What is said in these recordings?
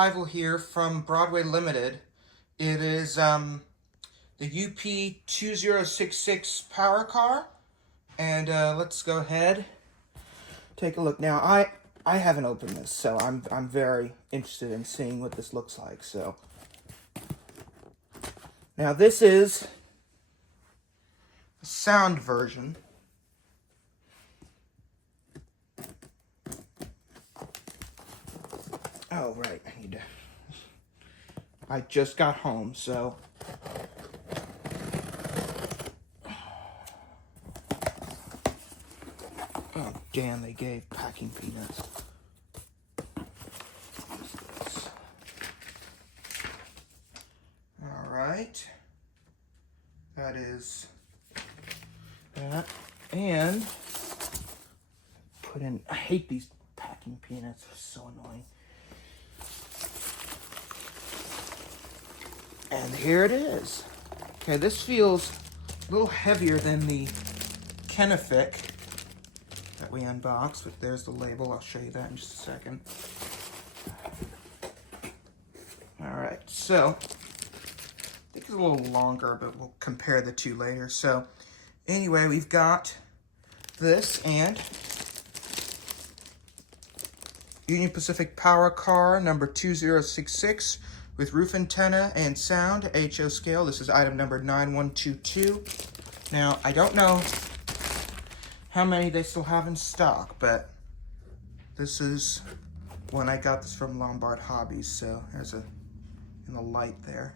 arrival here from Broadway Limited. It is the UP2066 power car, and let's go ahead take a look. Now I haven't opened this, so I'm very interested in seeing what this looks like. So now this is the sound version. Oh, right, I just got home, so. Oh, damn, they gave packing peanuts. Alright. That is that. And put in, I hate these packing peanuts, they're so annoying. And here it is. Okay, this feels a little heavier than the Kenefic that we unboxed, but there's the label. I'll show you that in just a second. Alright, so I think it's a little longer, but we'll compare the two later. So anyway, we've got this and Union Pacific Power Car number 2066 with roof antenna and sound, HO scale. This is item number 9122. Now, I don't know how many they still have in stock, but this is when I got this from Lombard Hobbies, so there's a in the light there.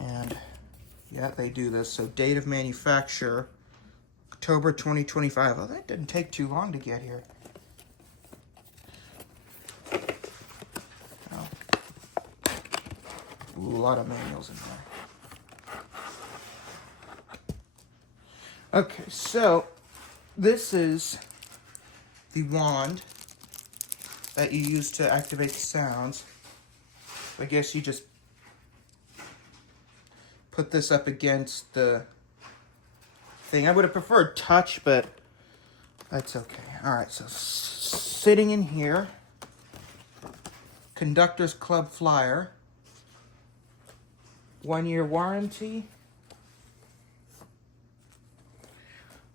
And yeah, they do this. So date of manufacture, October 2025. Oh, that didn't take too long to get here. Oh. A lot of manuals in there. Okay, so this is the wand that you use to activate the sounds. I guess you just put this up against the thing. I would have preferred touch, but that's okay. All right, so sitting in here, Conductors Club flyer, 1-year warranty.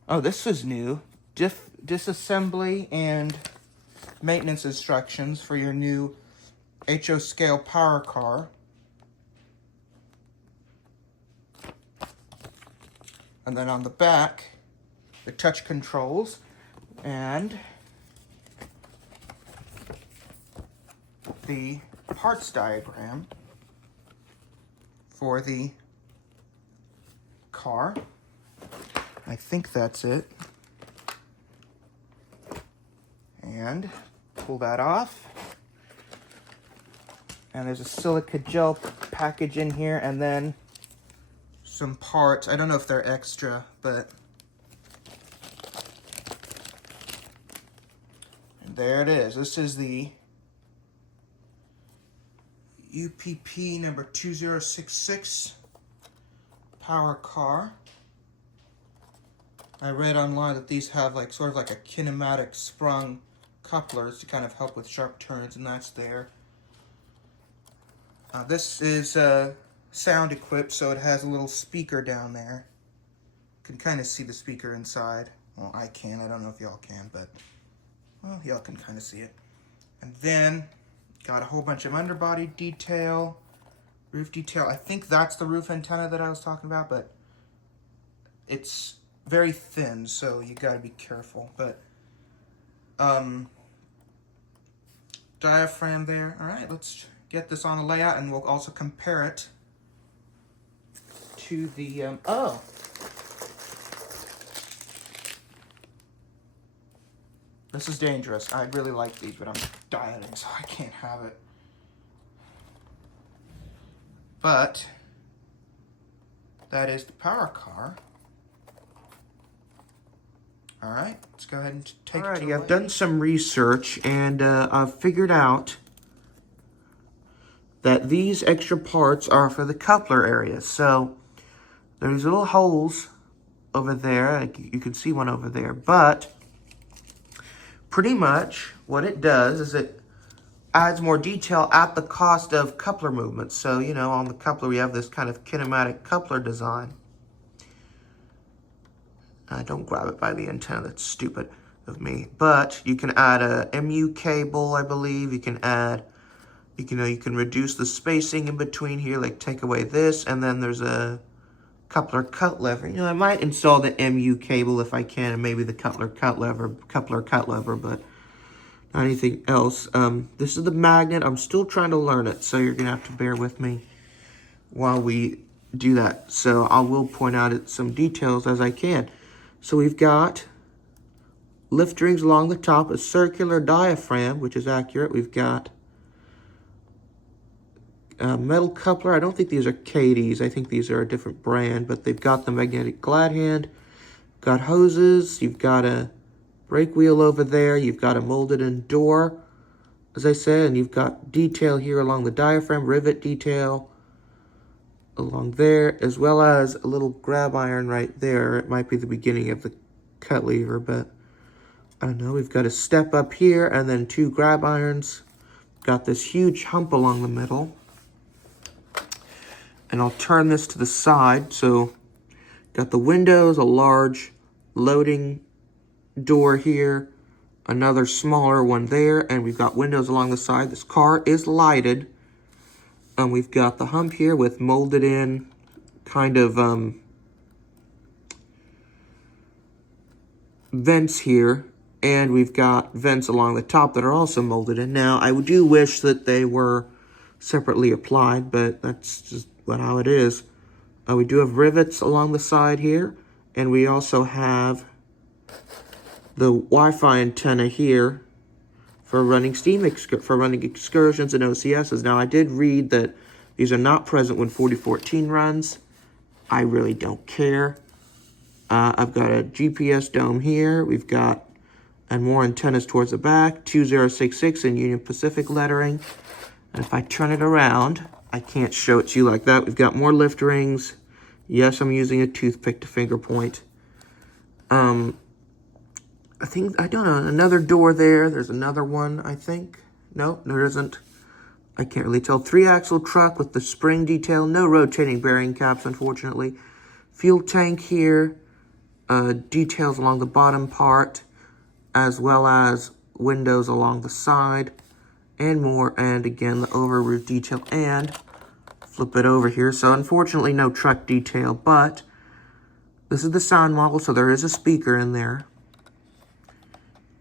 Oh, this is new. Disassembly and maintenance instructions for your new HO scale power car. And then on the back, the touch controls and the parts diagram for the car. I think that's it. And pull that off. And there's a silica gel package in here, and then some parts. I don't know if they're extra, but and there it is. This is the UPP number 2066 power car. I read online that these have like sort of like a kinematic sprung couplers to kind of help with sharp turns, and that's there. This is sound equipped, so it has a little speaker down there. You can kind of see the speaker inside. Well, I can. I don't know if y'all can, but well, y'all can kind of see it. And then got a whole bunch of underbody detail, roof detail. I think that's the roof antenna that I was talking about, but it's very thin, so you got to be careful. But diaphragm there. All right, let's get this on a layout, and we'll also compare it to the oh, this is dangerous. I really like these, but I'm dieting, so I can't have it. But that is the power car. All right, let's go ahead and take it. Alrighty, I've done some research, and I've figured out that these extra parts are for the coupler area. So there's little holes over there. You can see one over there, but pretty much what it does is it adds more detail at the cost of coupler movements. So, you know, on the coupler we have this kind of kinematic coupler design. Don't grab it by the antenna, that's stupid of me. But you can add a MU cable, I believe. You can add, you can reduce the spacing in between here, like take away this, and then there's a coupler cut lever. You know, I might install the MU cable if I can, and maybe the coupler cut lever, but not anything else. This is the magnet. I'm still trying to learn it, so you're gonna have to bear with me while we do that. So I will point out some details as I can. So we've got lift rings along the top, a circular diaphragm, which is accurate. We've got a metal coupler. I don't think these are KDs. I think these are a different brand, but they've got the magnetic glad hand. Got hoses. You've got a brake wheel over there. You've got a molded in door, as I said, and you've got detail here along the diaphragm, rivet detail along there, as well as a little grab iron right there. It might be the beginning of the cut lever, but I don't know. We've got a step up here and then 2 grab irons. Got this huge hump along the middle. And I'll turn this to the side. So got the windows, a large loading door here, another smaller one there, and we've got windows along the side. This car is lighted. We've got the hump here with molded in kind of vents here, and we've got vents along the top that are also molded in. Now, I do wish that they were separately applied, but that's just how it is. We do have rivets along the side here, and we also have the Wi-Fi antenna here for running excursions and OCSs. Now, I did read that these are not present when 4014 runs. I really don't care. I've got a GPS dome here. We've got, and more antennas towards the back, 2066 in Union Pacific lettering. And if I turn it around, I can't show it to you like that. We've got more lift rings. Yes, I'm using a toothpick to finger point. I don't know, another door there. There's another one, I think. No, there isn't. I can't really tell. 3-axle truck with the spring detail. No rotating bearing caps, unfortunately. Fuel tank here. Details along the bottom part, as well as windows along the side, and more. And again, the over roof detail. And flip it over here. So unfortunately, no truck detail, but this is the sound model, so there is a speaker in there.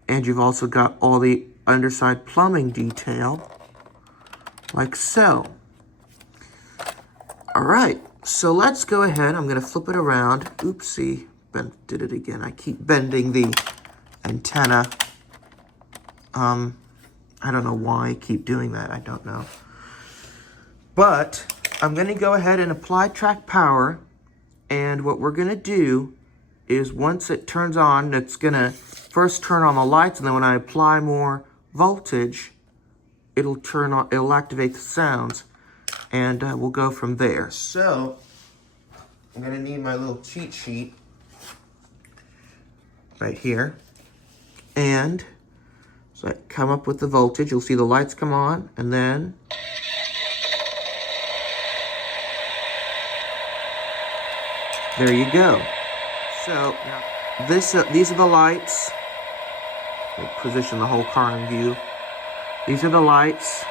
And you've also got all the underside plumbing detail, like so. All right, so let's go ahead. I'm going to flip it around. Oopsie, did it again. I keep bending the antenna. I don't know why I keep doing that. I don't know. But I'm going to go ahead and apply track power. And what we're going to do is once it turns on, it's going to first turn on the lights, and then when I apply more voltage, it'll turn on, it'll activate the sounds, and we'll go from there. So I'm gonna need my little cheat sheet right here, and so I come up with the voltage. You'll see the lights come on, and then there you go. So now these are the lights. We'll position the whole car in view. These are the lights.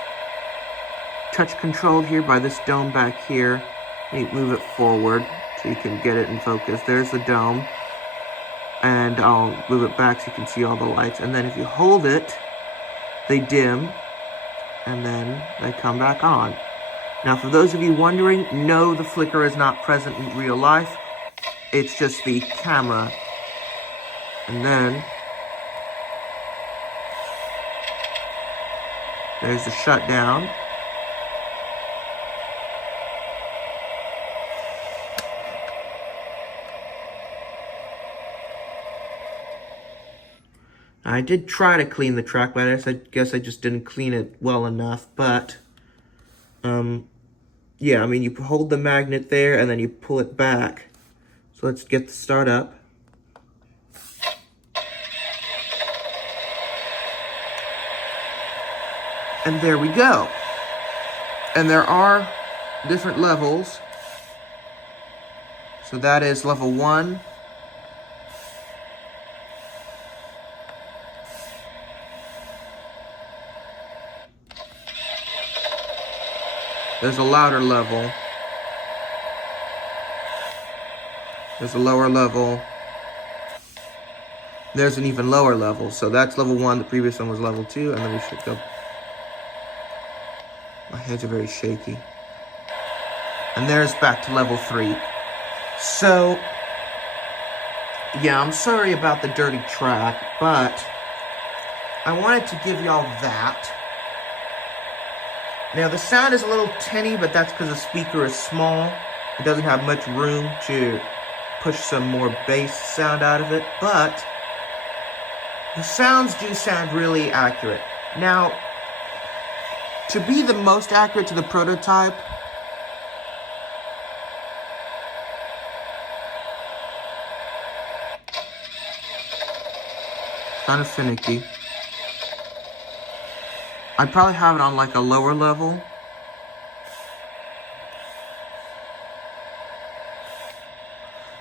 Touch controlled here by this dome back here. You move it forward so you can get it in focus. There's the dome. And I'll move it back so you can see all the lights. And then if you hold it, they dim. And then they come back on. Now, for those of you wondering, no, the flicker is not present in real life. It's just the camera. And then there's the shutdown. I did try to clean the track, but I guess I just didn't clean it well enough. But, yeah, I mean, you hold the magnet there and then you pull it back. So let's get the start up. And there we go. And there are different levels. So that is level 1. There's a louder level. There's a lower level. There's an even lower level. So that's level 1. The previous one was level 2. And then we should go. My hands are very shaky. And there's back to level 3. So, yeah, I'm sorry about the dirty track, but I wanted to give y'all that. Now, the sound is a little tinny, but that's because the speaker is small. It doesn't have much room to push some more bass sound out of it, but the sounds do sound really accurate. Now, to be the most accurate to the prototype, kind of finicky. I'd probably have it on like a lower level.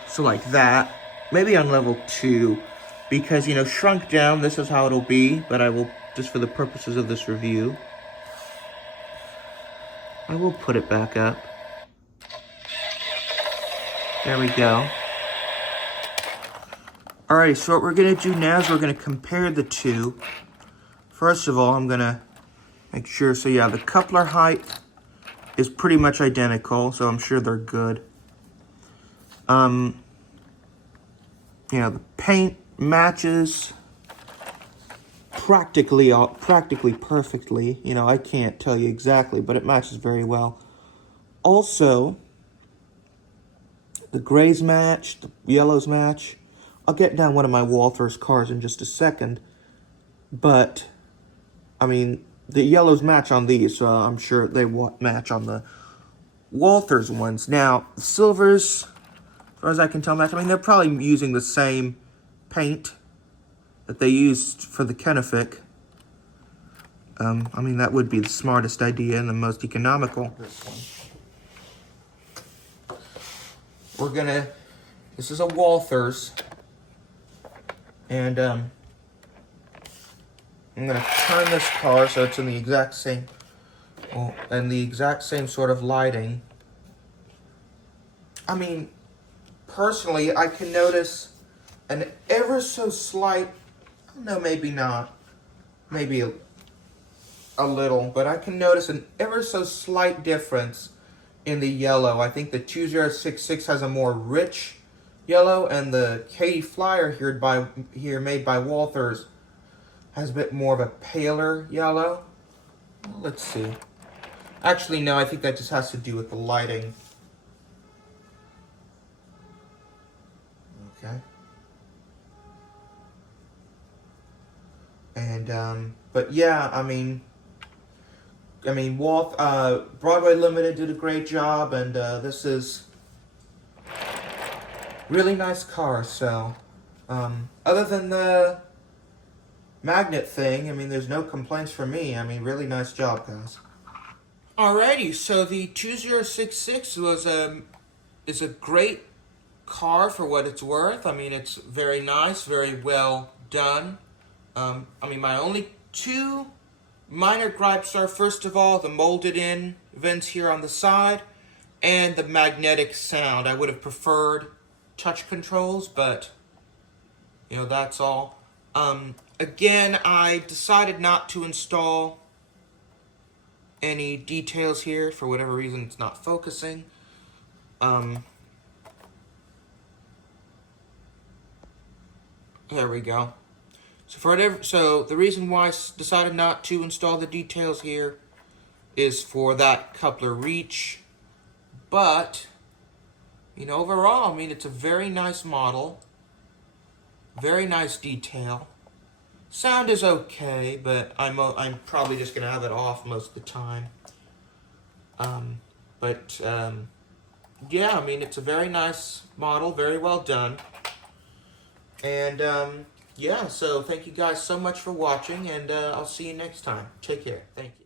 So like that. Maybe on level 2. Because, you know, shrunk down, this is how it'll be. But I will, just for the purposes of this review, I will put it back up. There we go. Alrighty, so what we're going to do now is we're going to compare the two. First of all, I'm going to make sure. So yeah, the coupler height is pretty much identical, so I'm sure they're good. You know, the paint matches practically perfectly. You know, I can't tell you exactly, but it matches very well. Also, the grays match, the yellows match. I'll get down one of my Walthers cars in just a second, but I mean, the yellows match on these, so I'm sure they match on the Walthers ones. Now, the silvers, as far as I can tell, match. I mean, they're probably using the same paint that they used for the Kennefic. I mean, that would be the smartest idea and the most economical. This one. This is a Walthers. And, I'm going to turn this car so it's in the exact same, and the exact same sort of lighting. I mean, personally, I can notice an ever so slight, no, maybe not, maybe a little, but I can notice an ever so slight difference in the yellow. I think the 2066 has a more rich yellow, and the Katy Flyer here made by Walthers has a bit more of a paler yellow. Well, let's see. Actually, no, I think that just has to do with the lighting. Okay. And, but yeah, I mean, Broadway Limited did a great job, and this is really nice car. So, other than the magnet thing, I mean, there's no complaints from me. I mean, really nice job, guys. Alrighty, so the 2066 is a great car for what it's worth. I mean, it's very nice, very well done. I mean, my only two minor gripes are, first of all, the molded in vents here on the side and the magnetic sound. I would have preferred touch controls, but, you know, that's all. Again, I decided not to install any details here. For whatever reason, it's not focusing. There we go. So the reason why I decided not to install the details here is for that coupler reach. But, you know, overall, I mean, it's a very nice model. Very nice detail. Sound is okay, but I'm probably just going to have it off most of the time. Yeah, I mean, it's a very nice model, very well done. And, yeah, so thank you guys so much for watching, and I'll see you next time. Take care. Thank you.